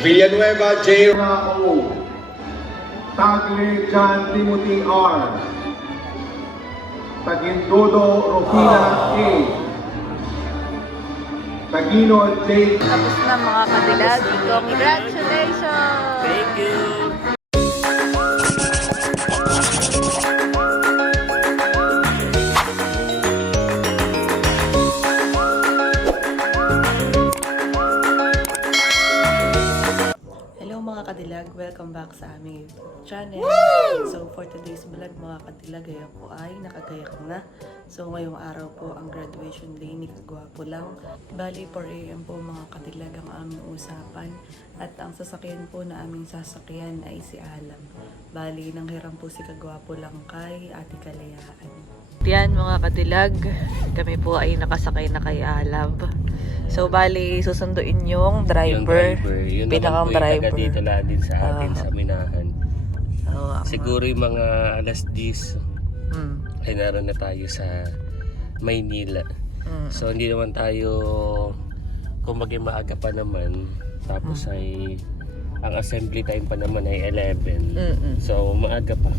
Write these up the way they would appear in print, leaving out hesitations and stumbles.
Villanueva J. O. Tagle John Timothy R. Tagindodo Rufina A. Tagino J. Tapos na mga kadilag. Congratulations! Thank you. Hello mga kadilag, welcome back sa aming YouTube channel. So for today's vlog mga kadilag, ngayon po ay nakagayak na. So ngayong araw po ang graduation day ni Kagwapo lang. Bali 4 AM po mga kadilag ang aming usapan. At ang sasakyan po na aming sasakyan ay si Alam. Bali nanghiram po si Kagwapo lang kay Ate Kalayaan. Yan mga kadilag, kami po ay nakasakay na kay Alam. So bali susunduin yung driver, Yun pinakang driver. Dito lang din sa atin sa Minahan. Oo, Siguro yung mga alas 10 ay naroon na tayo sa Maynila. So hindi naman tayo, kung maaga pa naman, tapos ay ang assembly time pa naman ay 11. So maaga pa,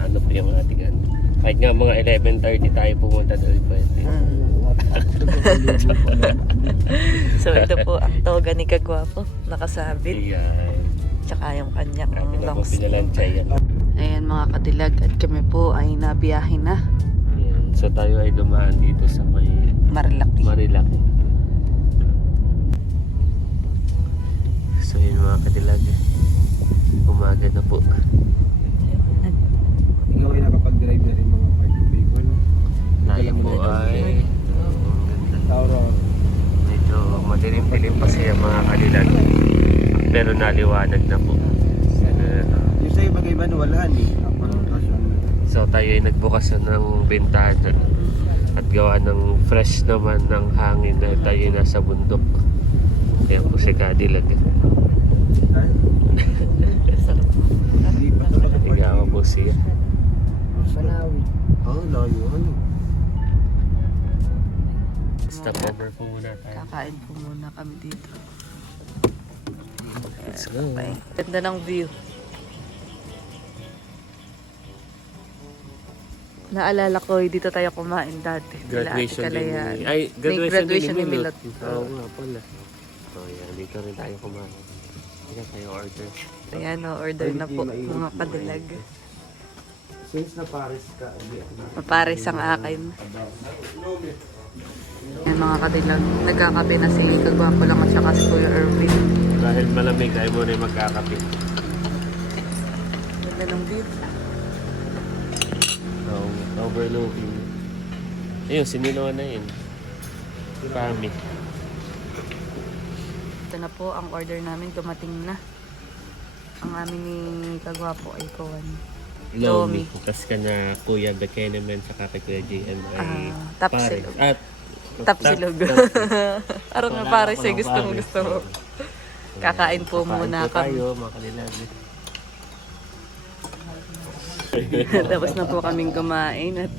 ano pa yung ating ano. Kahit nga mga 11:30 tayo pumunta doon pwede. So ito po ang toga ni Kagwapo, nakasabit. Ayan. Tsaka yung kanyang Grabe na long po pinalansya yan. Ayan mga kadilag, at kami po ay nabiyahe na. Ayan. So tayo ay dumaan dito sa may Marilaki. Marilaki. So yun mga kadilag, umaga na po. Ikaw ay nakapag-drive na rin mga vehicle. Tayo po ay Tauro. medyo madilim-dilim pa siya mga kadilag, pero naliwanag na po. Yung sa'yo bagay ba nawalaan eh? So tayo ay nagbukas na ng bintana at gawa ng fresh naman ng hangin na tayo ay nasa bundok. Kaya po si Cadillac. Hindi pa ito nakapag-drive. Higawa po siya. Panawi. Oo, layo ano. Stop over po muna tayo. Kakain po muna kami dito. Let's go. Okay. Ganda ng view. Naalala ko, dito tayo kumain dati. Graduation din ni... Ay, graduation din ni Milot. Oo nga pala. So yan, dito rin tayo kumain. Hindi tayo order. Ayan, order na po mga kadilag. Since na Paris ka, hindi ako na. Mapares ang akin. Ayan mga kadilag, nagkakape na si Kagwapo lang at saka si Kuya Irving. Dahil malamig, tayo muna yung magkakape. Ganda ng view. So, overlooking. Ayun, sinilaw na yun. Pami. Ito na po ang order namin, dumating na. Ang amin ni Kagwapo ay Kuwan. Lomi. Tapos ka na Kuya Bekenemen sa kay Kuya JM ay Tapsilog. At Tapsilog. Parang nga pares eh, gusto mo. Kakain po muna kami. tayo, mga kanilag. Tapos na po kaming kumain at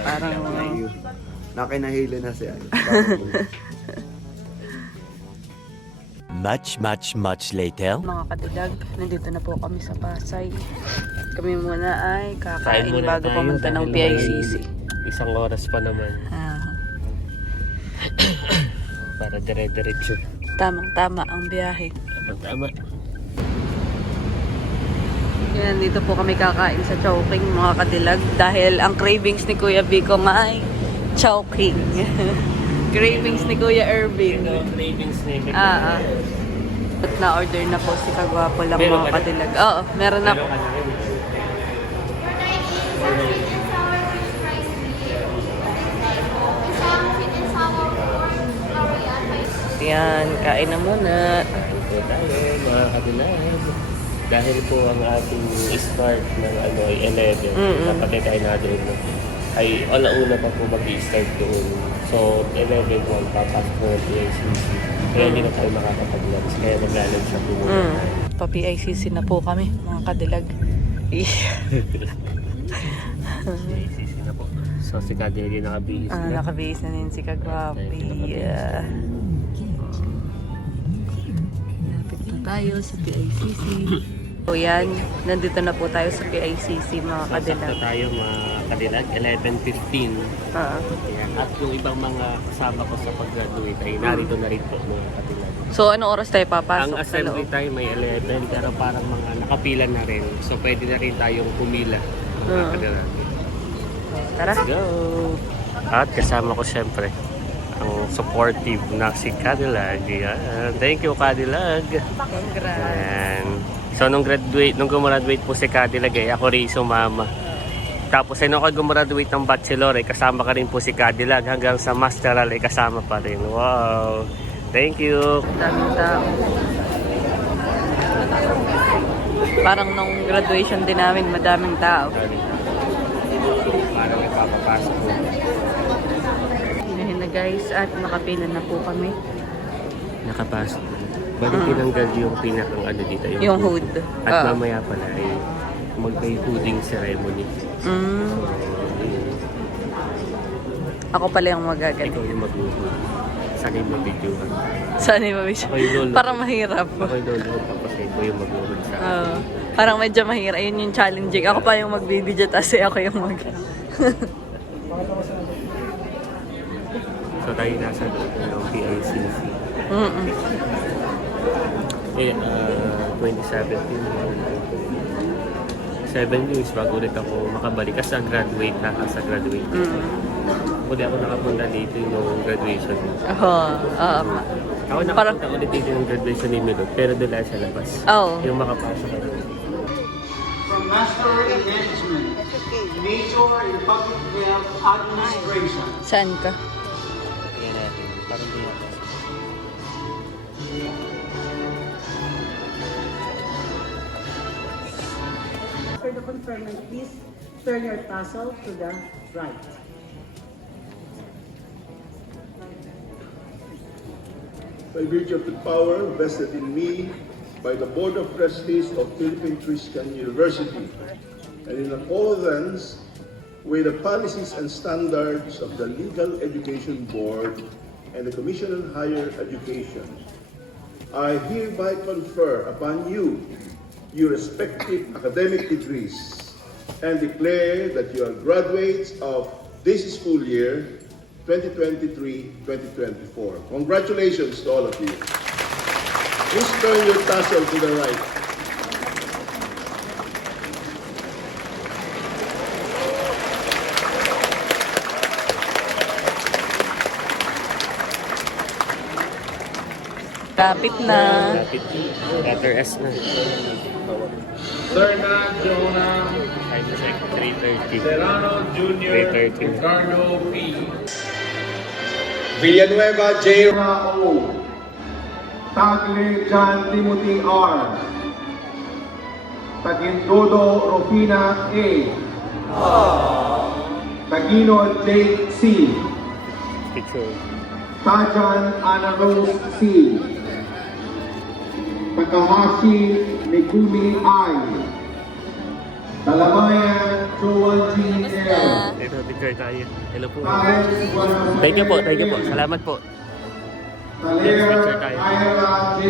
parang Nakinahilo na siya. Much later. mga kadilag, nandito na po kami sa Pasay. Kami muna ay kakain Kain muna bago tayo pumunta ng dahil PICC. Isang oras pa naman para dire-diretso. Tamang-tama ang biyahe. Tama. Yan, dito po kami kakain sa Chowking mga kadilag dahil ang cravings ni Kuya Vico nga ay Chowking. Cravings ni Kuya Irving. Cravings ni At na-order na po si Kagwapo lang Meron mga ka na? kadilag. Oo, meron na po. Yan, kain na muna. Ito tayo, mga kadilag. Dahil po ang ating start ng ano ay 11, napatay tayo na doon. Ay alauna pa po mag-i-start doon. So 11 po ang papasok po ng PICC. Kaya hindi na tayo makakapag-lunch. Kaya magla-lunch na po muna. Pa-PICC na po kami, mga kadilag. PICC na po. So si Kadiri nakabihis na. Nakabihis na din si Kagwapo. Lapit na tayo sa PICC. So yan, nandito na po tayo sa PICC mga Sasakto kadilag. tayo mga kadilag, 11:15. Ayan. At yung ibang mga kasama ko sa pag-graduate ay narito na rin po mga kadilag. So anong oras tayo papasok Ang sa assembly loob? time may 11 pero parang mga nakapila na rin. So pwede na rin tayong pumila. Mga kadilag. Tara. Let's go! At kasama ko syempre ang supportive na si Cadillac. Yan. Thank you Cadillac. Congrats. Ayan. So nung gumraduate po si Cadillac ako rin sumama. Tapos nung ako gumraduate ng bachelor kasama ka rin po si Cadillac hanggang sa masteral kasama pa rin. Wow! Thank you! Daming tao. Parang nung graduation din namin, madaming tao. Parang nagpapapasok po. Ayun na guys, at nakapila na po kami. Nakapasok. Balik tinanggal yung pinakang ano dito. Yung hood. At mamaya pala ay mag-may hooding ceremony. Ako pala yung magaganti. Ikaw yung mag-hood. Sana yung mag-videohan. Sana yung mabis. Ako yung lolo. Parang mahirap. Ako yung lolo. Tapos ikaw yung mag-hood sa akin. Parang medyo mahirap. Ayun yung challenging. Ako pa yung mag-video kasi ako yung mag... So tayo nasa loob ng PICC. 2017. 7 years bago ulit ako makabalik kasi graduate na sa graduate. Hindi ako nakapunta dito yung graduation. Ako nakapunta ulit dito yung graduation ni Milot pero doon lang sa labas. Yung makapasok ako. From Master in Management, Major in Public Health Administration. Saan ka? Ayan natin. Parang di natin. For the conferment, please turn your tassel to the right. By virtue of the power vested in me by the Board of Trustees of Philippine Christian University, and in accordance with the policies and standards of the Legal Education Board and the Commission on Higher Education, I hereby confer upon you your respective academic degrees and declare that you are graduates of this school year 2023-2024. Congratulations to all of you. Please turn your tassel to the right. Kapit na. Lapit. Letter S na. Serna Jonah Time check. 3:30. Serrano Jr. 3:30. Ricardo P. Villanueva J. O. Tagle John Timothy R. Tagindodo Rufina A. Taguino Jake C. Picture. Tajan Ana Rose C. Takahashi Megumi I. Talamayan Joan G. L. Ito, picture tayo. Hello po. Alex Guanajuato. Thank you po. Salamat po. Taler Ayala J.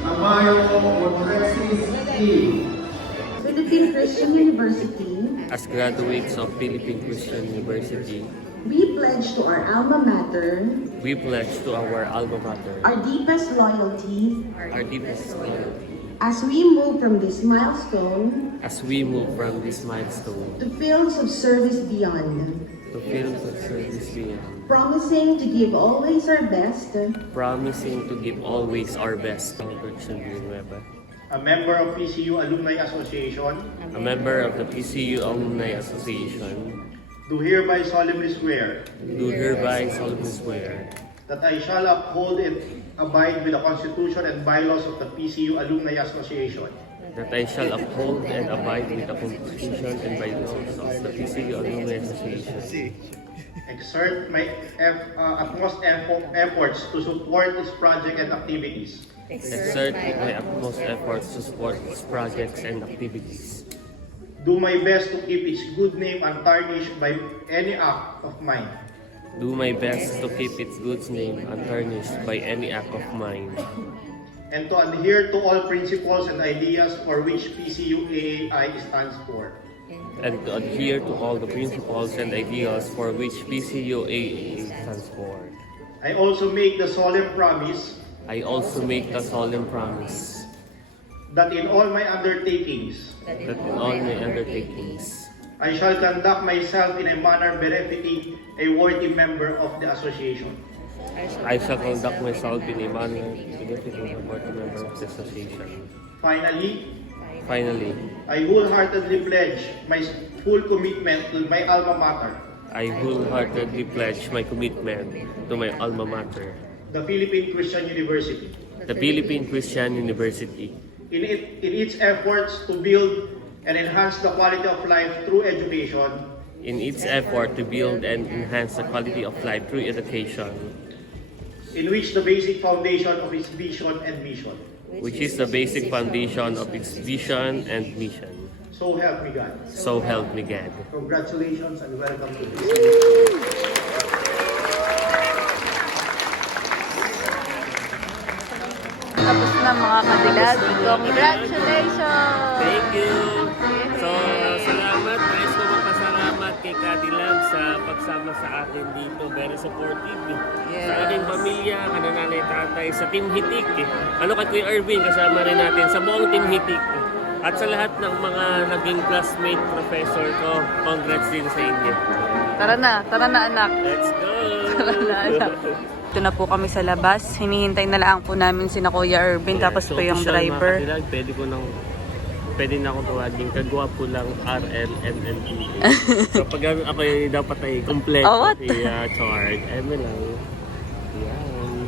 Tamayo Montrexis E. Philippine Christian University, As graduates of Philippine Christian University, we pledge to our alma mater we pledge to our alma mater our deepest loyalty our deepest loyalty as we move from this milestone as we move from this milestone to fields of service beyond, to fields of service beyond, promising to give always our best promising to give always our best. A member of PCU Alumni Association, A member of the PCU Alumni Association, do hereby solemnly swear do hereby solemnly swear that I shall uphold and abide with the Constitution and bylaws of the PCU Alumni Association, that I shall uphold and abide with the Constitution and bylaws of the PCU Alumni Association, exert my utmost efforts to support this project and activities, exert my utmost efforts to support its projects and activities, do my best to keep its good name untarnished by any act of mine, do my best to keep its good name untarnished by any act of mine, and to adhere to all principles and ideas for which PCU-AAI stands for. And to adhere to all the principles and ideas for which PCU-AAA stands for. I also make the solemn promise I also make the solemn promise that in all my undertakings, that in all my undertakings, I shall conduct myself in a manner benefiting a worthy member of the association. I shall conduct myself in a manner benefiting a worthy member of the association. Finally, I wholeheartedly pledge my full commitment to my alma mater, I wholeheartedly pledge my commitment to my alma mater, the Philippine Christian University, the Philippine Christian University, in its efforts to build and enhance the quality of life through education, in its effort to build and enhance the quality of life through education, in which the basic foundation of its vision and mission. which is the basic foundation of its vision and mission. So help me God. So help me God. Congratulations and welcome to PCU. Tapos na mga kadilag. Congratulations! Thank you! So, salamat. Nais ko magpasalamat kay Cadillac sa pagsama sa akin dito. Very supportive. Yes. Sa aking pamilya, kananay tatay, sa Team Hitik. Ano kay Kuya Irvin, kasama rin natin sa buong Team Hitik. At sa lahat ng mga naging classmate, professor ko, congrats din sa inyo. Tara na anak. Let's go! Tara na anak. Ito na po kami sa labas. Hinihintay na lang po namin si Kuya Irvin, tapos So, po yung official, driver. mga Kadilag, pwede na akong tawagin kagwapo lang RLMNPA. So pag ako dapat ay kompleto Oh, what? chart. lang. Yan.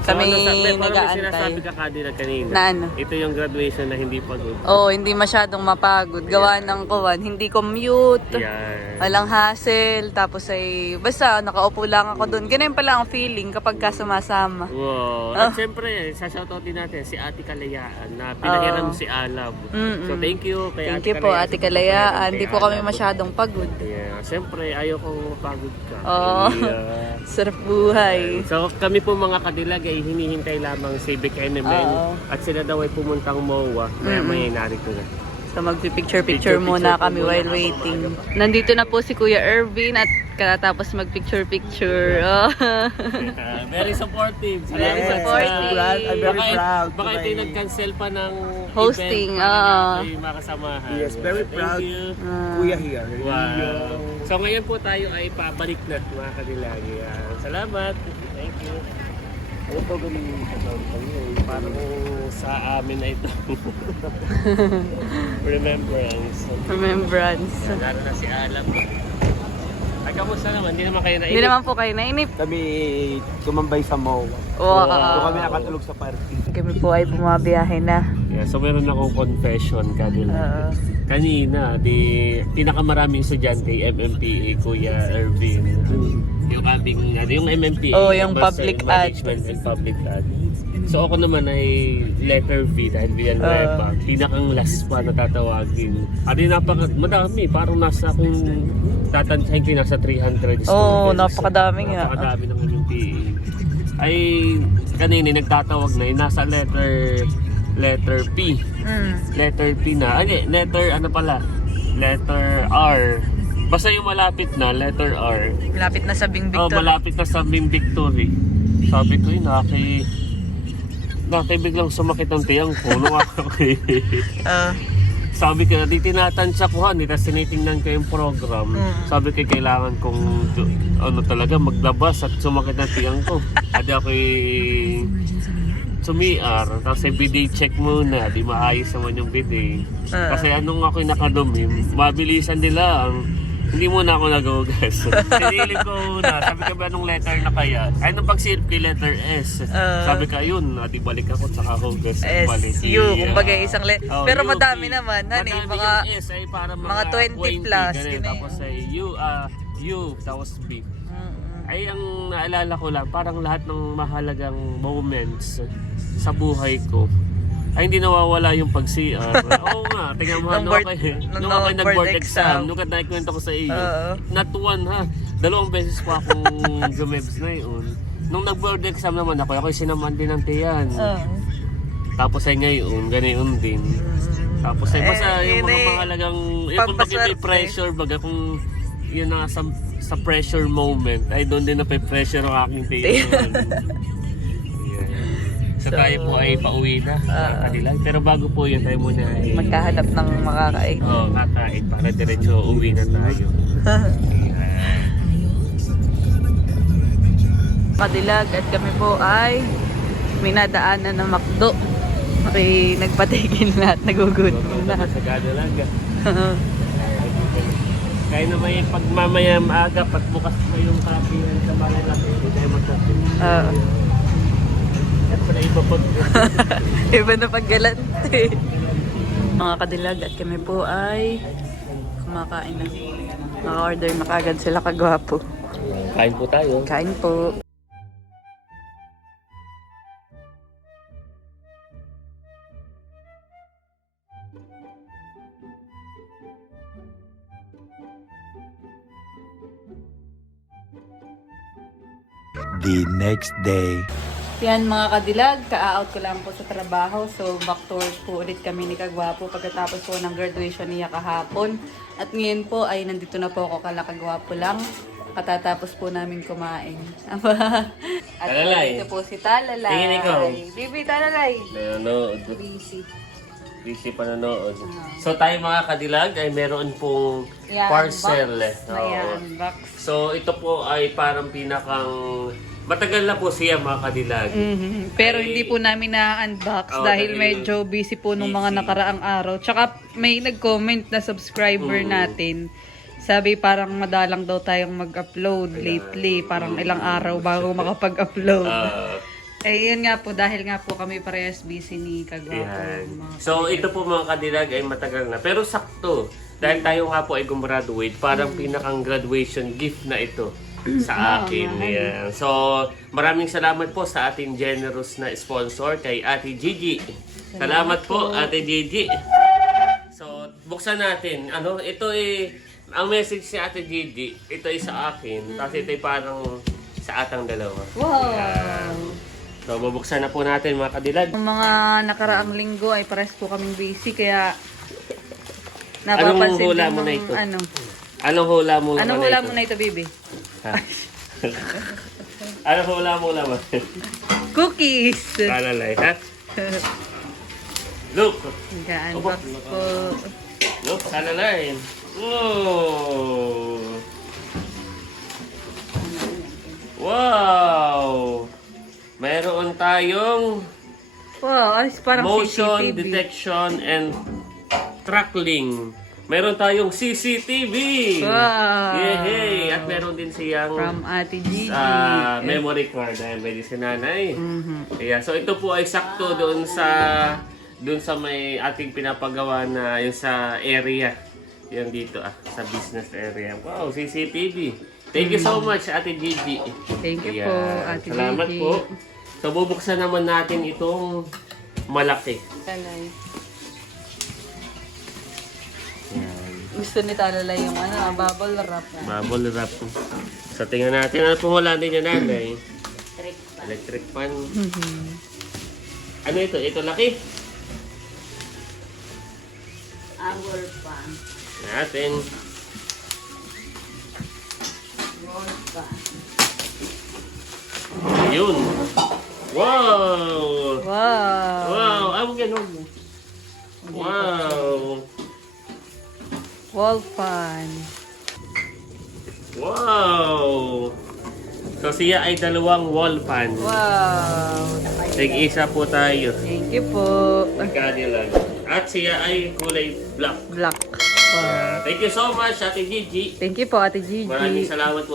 Kami Parang may nag-aantay. sinasabi ka Cadillac kanina. Na ano? Ito yung graduation na hindi pagod. Oh, hindi masyadong mapagod. Gawa ng kuwan, hindi commute. Yan. Walang hassle. Tapos ay, basta nakaupo lang ako doon. Ganun pala ang feeling kapag ka sumasama. Wow. At syempre, sasautoutin natin si Ate Kalayaan na pinahiram si Alab. So thank you kay Thank you po, Ate Kalayaan. Hindi po kami masyadong pagod. Yeah. Syempre, ayaw kong mapagod ka. Oo. Yeah. Sarap buhay. So kami po mga Kadilag ay hinihintay lamang si Civic NMN Oo. at sila daw ay pumuntang MOA. Maya narito na. So magpipicture-picture muna kami while waiting. Nandito na po si Kuya Irvin at katapos magpicture-picture. Oh. Very supportive. Very Salamat. supportive. I'm very proud. Baka ito yung nag-cancel pa ng Hosting, event. oo. Ay makasamahan. Yes, very proud. Thank you. Kuya here. Wow. So ngayon po tayo ay pabalik na mga Kadilag. Salamat. Thank you. Ano po galing parang sa amin na ito. Remembrance. Remembrance. Lalo na si Alam. Ay, kamusta naman? Hindi naman kayo nainip? Hindi naman po kayo nainip. Kami tumambay sa MOA. Wow. Doon kami nakatulog sa party. Kami po ay bumabiyahe na. Yeah, so meron akong confession kanina. Kanina, pinakamaraming estudyante, MMPA, Kuya Irvin. Yung aming, yung MMPA. Oh, yung Basta public ad. Management and Public Ad. So ako naman ay letter V dahil Villanueva. Pinakang last pa na tatawagin. At madami. Parang nasa akong tatantsahin ko nasa 300 students. Oo, napakadami nga. Napakadami ng MMPA. Ay kanina nagtatawag na, nasa letter P. Letter P na. Letter letter R. Basta yung malapit na, letter R. Malapit na sa Bing Oh, Victor. malapit na sa Bing Victory. Sabi ko biglang sumakit ang tiyang ko. Sabi ko, di tinatansyakuhan, tapos tinitingnan ko yung program. Sabi ko, kailangan kong talaga maglabas at sumakit ang tiyang ko. At ako'y sumiar, tapos ay bidet check muna, di maayos naman yung bidet. Kasi anong ako'y nakadumi, mabilisan nila hindi muna ako nag-ugas. Sinilip ko muna, sabi ko ba anong letter na kaya? Ay, nung pagsilip ko letter S. Sabi ko, ayun, di balik ako saka hugas. S, U, kumbaga isang pero U, madami P. naman, Madami mga yung S ay para mga 20 plus, ganun. Tapos ay U, tapos B. Ay, ang naalala ko lang, parang lahat ng mahalagang moments sa buhay ko ay hindi nawawala yung pag-CR. Oo nga, tingnan mo, nung ako nag-board exam, nung naikwento ko sa iyo, not one ha, 2 beses pa akong gumebs na yun. Nung nag-board exam naman ako'y sinaman din ng tiyan. Tapos ay ngayon, ganoon din. Tapos ay basta yung yun mga eh, pangalagang, yung kung bakit may pampaswerte. pressure, baga kung yun na sa pressure moment, ay doon din na pressure ang aking tingin. So tayo po ay pauwi na sa kanila. Pero bago po yun, tayo muna ay Magkahanap ng makakain. kakain para diretso uwi na tayo. Kadilag at kami po ay minadaanan ng McDo. Okay, nagpatigil na at nagugutom na. Sa Gadalaga. Kaya na may pagmamaya maaga, pagbukas mo yung coffee sa malalaki, hindi tayo magkape. At pala iba po. Iba na paggalante. Mga kadilag at kami po ay kumakain na. Naka-order na kagad sila kagwapo. Kain po tayo. Kain po. The next day. Yan mga kadilag, ka-out ko lang po sa trabaho. So back to work po ulit kami ni Kagwapo pagkatapos po ng graduation niya kahapon. At ngayon po ay nandito na po ako kala Kagwapo lang. Katatapos po namin kumain. At Talalay. ito po si Talalay. Tingin ikaw. Bibi, Talalay. Nanonood. Busy. Busy panonood. So tayo mga kadilag ay meron pong Yan, parcel. box. Ayan, box. So ito po ay parang pinakang matagal na po siya mga kadilag. Pero Ay, hindi po namin na-unbox Oo, dahil dahil medyo busy po nung mga busy. nakaraang araw. Tsaka may nag-comment na subscriber natin. Sabi parang madalang daw tayong mag-upload lately. Parang ilang araw bago makapag-upload. Eh, yun nga po, dahil nga po kami parehas busy ni Kagwapo. Yan. Mga So ito po mga kadilag ay matagal na. Pero sakto. Dahil tayo nga po ay gumraduate, parang pinakang graduation gift na ito sa akin. Yan. So maraming salamat po sa ating generous na sponsor kay Ate Gigi. Salamat po Ate Gigi. So buksan natin. Ito ay ang message ni Ate Gigi. Ito ay sa akin. Tapos ito ay parang sa atang dalawa. Wow! Yan. So bubuksan na po natin mga kadilag. Yung mga nakaraang linggo ay parehas po kaming busy kaya napapansin Anong hula din mo na ng- ito? Ano? Anong hula mo Anong hula mo na ito, baby? Ha? Anong hula mo naman? Cookies! Talalay, ha? Look! Nag-unbox po. Look, talalay. Oh! Wow! Mayroon tayong Wow, ay, parang motion CCTV. detection and tracking. Meron tayong CCTV! Wow! Yehey! At meron din siyang From Ate Gigi. memory card dahil may si nanay. Yeah, so ito po ay sakto doon sa may ating pinapagawa na yung sa area. Yan dito sa business area. Wow, CCTV. Thank you so much Ate Gigi. Thank you Yeah, po, Ate salamat Gigi. po. So bubuksan naman natin itong malaki. Talay. Yan. Gusto ni Talalay yung bubble wrap. Bubble wrap. So tingnan natin. Ano pong wala din yung nanay? Electric fan. Ano ito? Ito laki? Our pan. Natin. Ayun. Wow! Wow! Wow! Ay, huwag yan, huwag. Wow! Wall fan. Wow! So siya ay dalawang wall fan. Wow! Tig-isa po tayo. Thank you po. Cadillac. At siya ay kulay black. Black. Wow. Thank you so much, Ate Gigi. Thank you po, Ate Gigi. Maraming salamat po.